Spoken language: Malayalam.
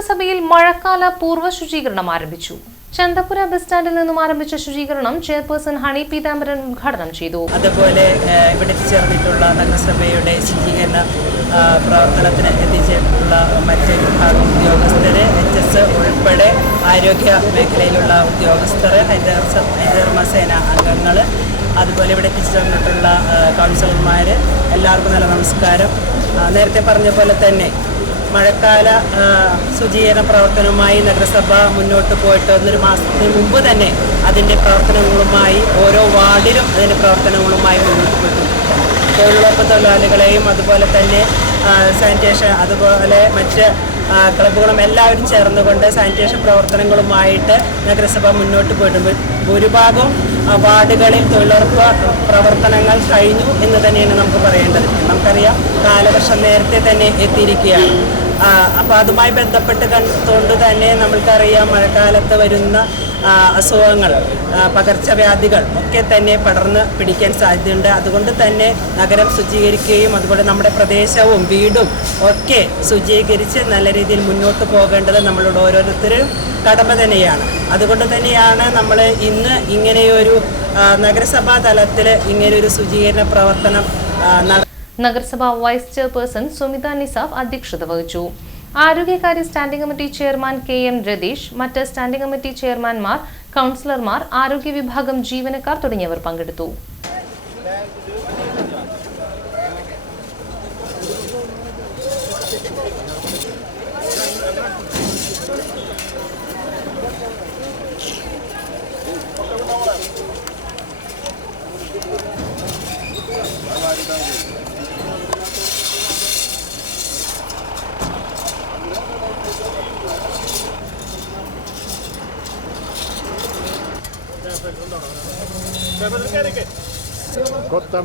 നഗരസഭയിൽ മഴക്കാല പൂർവ്വ ശുചീകരണം ആരംഭിച്ചു. ചന്തപുര ബസ് സ്റ്റാൻഡിൽ നിന്നും ആരംഭിച്ച ശുചീകരണം ചെയർപേഴ്സൺ ഹണി പീതാംബരൻ ഉദ്ഘാടനം ചെയ്തു. അതുപോലെ ഇവിടെ ചേർന്നിട്ടുള്ള നഗരസഭയുടെ ശുചീകരണ പ്രവർത്തനത്തിന് എത്തിച്ചേർന്നിട്ടുള്ള മറ്റ് വിഭാഗം ഉദ്യോഗസ്ഥര്, HS ഉൾപ്പെടെ ആരോഗ്യ മേഖലയിലുള്ള ഉദ്യോഗസ്ഥർ, ഹരിതകർമ്മസേന അംഗങ്ങൾ, അതുപോലെ ഇവിടെ എത്തിച്ചേർന്നിട്ടുള്ള കൗൺസിലർമാർ, എല്ലാവർക്കും നല്ല നമസ്കാരം. നേരത്തെ പറഞ്ഞ പോലെ തന്നെ മഴക്കാല ശുചീകരണ പ്രവർത്തനവുമായി നഗരസഭ മുന്നോട്ട് പോയിട്ട് 1 മാസത്തിന് മുമ്പ് തന്നെ അതിൻ്റെ പ്രവർത്തനങ്ങളുമായി ഓരോ വാർഡിലും അതിൻ്റെ പ്രവർത്തനങ്ങളുമായി മുന്നോട്ട് പോയിട്ടുണ്ട്. തൊഴിലുറപ്പ് തൊഴിലാളികളെയും അതുപോലെ തന്നെ സാനിറ്റേഷൻ, അതുപോലെ മറ്റ് ക്ലബ്ബുകളും എല്ലാവരും ചേർന്നുകൊണ്ട് സാനിറ്റേഷൻ പ്രവർത്തനങ്ങളുമായിട്ട് നഗരസഭ മുന്നോട്ട് പോയിട്ടുണ്ട്. ഭൂരിഭാഗം വാർഡുകളിൽ തൊഴിലുറപ്പ് പ്രവർത്തനങ്ങൾ കഴിഞ്ഞു എന്ന് തന്നെയാണ് നമുക്ക് പറയേണ്ടത്. നമുക്കറിയാം, കാലവർഷം നേരത്തെ തന്നെ എത്തിയിരിക്കുകയാണ്. അപ്പോൾ അതുമായി ബന്ധപ്പെട്ട് കൊണ്ട് തന്നെ നമ്മൾക്കറിയാം, മഴക്കാലത്ത് വരുന്ന അസുഖങ്ങൾ, പകർച്ചവ്യാധികൾ ഒക്കെ തന്നെ പടർന്ന് പിടിക്കാൻ സാധ്യതയുണ്ട്. അതുകൊണ്ട് തന്നെ നഗരം ശുചീകരിക്കുകയും അതുപോലെ നമ്മുടെ പ്രദേശവും വീടും ഒക്കെ ശുചീകരിച്ച് നല്ല രീതിയിൽ മുന്നോട്ട് പോകേണ്ടത് നമ്മളുടെ ഓരോരുത്തരും കടമ തന്നെയാണ്. അതുകൊണ്ട് തന്നെയാണ് നമ്മൾ ഇന്ന് ഇങ്ങനെയൊരു നഗരസഭാ തലത്തിൽ ഇങ്ങനെയൊരു ശുചീകരണ പ്രവർത്തനം നഗരസഭ വൈസ് ചെയർപേഴ്സൺ സുമിത നിസാഫ് അധ്യക്ഷത വഹിച്ചു. ആരോഗ്യകാര്യ standing committee chairman KM Ratheesh, മറ്റ് സ്റ്റാൻഡിംഗ് കമ്മിറ്റി ചെയർമാൻമാർ, കൗൺസിലർമാർ, ആരോഗ്യ വിഭാഗം ജീവനക്കാർ തുടങ്ങിയവർ പങ്കെടുത്തു. Kota